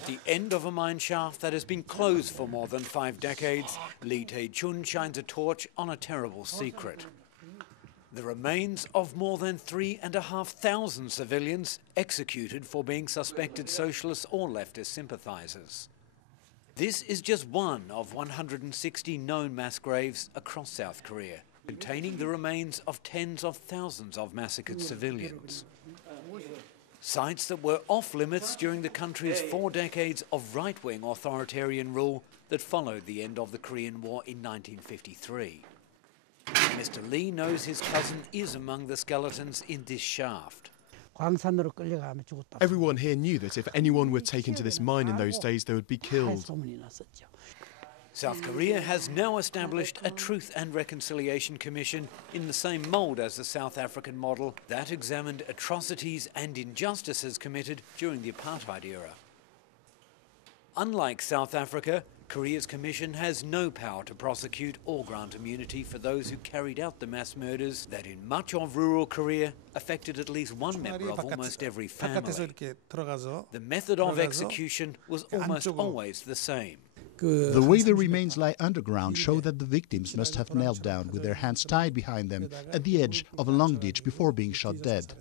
At the end of a mine shaft that has been closed for more than 5 decades, Tae-Chyun shines a torch on a terrible secret. The remains of more than 3,500 civilians executed for being suspected socialist or leftist sympathizers. This is just one of 160 known mass graves across South Korea, containing the remains of tens of thousands of massacred civilians. Sites that were off-limits during the country's 4 decades of right-wing authoritarian rule that followed the end of the Korean War in 1953. Mr. Lee knows his cousin is among the skeletons in this shaft. Everyone here knew that if anyone were taken to this mine in those days, they would be killed. South Korea has now established a Truth and Reconciliation Commission in the same mould as the South African model that examined atrocities and injustices committed during the apartheid era. Unlike South Africa, Korea's commission has no power to prosecute or grant immunity for those who carried out the mass murders that in much of rural Korea affected at least one member of almost every family. The method of execution was almost always the same. The way the remains lie underground show that the victims must have knelt down with their hands tied behind them at the edge of a long ditch before being shot dead.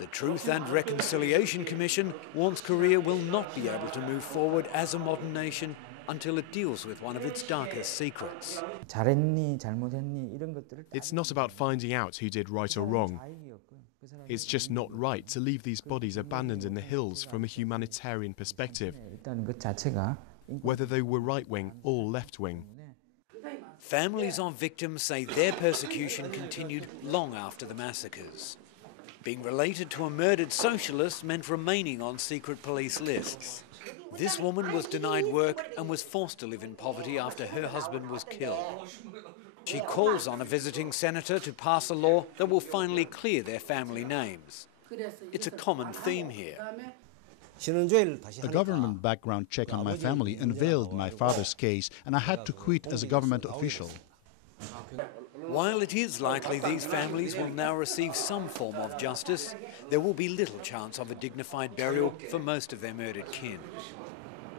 The Truth and Reconciliation Commission warns Korea will not be able to move forward as a modern nation until it deals with one of its darkest secrets. It's not about finding out who did right or wrong. It's just not right to leave these bodies abandoned in the hills from a humanitarian perspective, whether they were right-wing or left-wing. Families of victims say their persecution continued long after the massacres. Being related to a murdered socialist meant remaining on secret police lists. This woman was denied work and was forced to live in poverty after her husband was killed. She calls on a visiting senator to pass a law that will finally clear their family names. It's a common theme here. A government background check on my family unveiled my father's case, and I had to quit as a government official. While it is likely these families will now receive some form of justice, there will be little chance of a dignified burial for most of their murdered kin.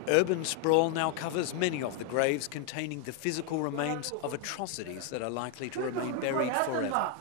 Urban sprawl now covers many of the graves containing the physical remains of atrocities that are likely to remain buried forever.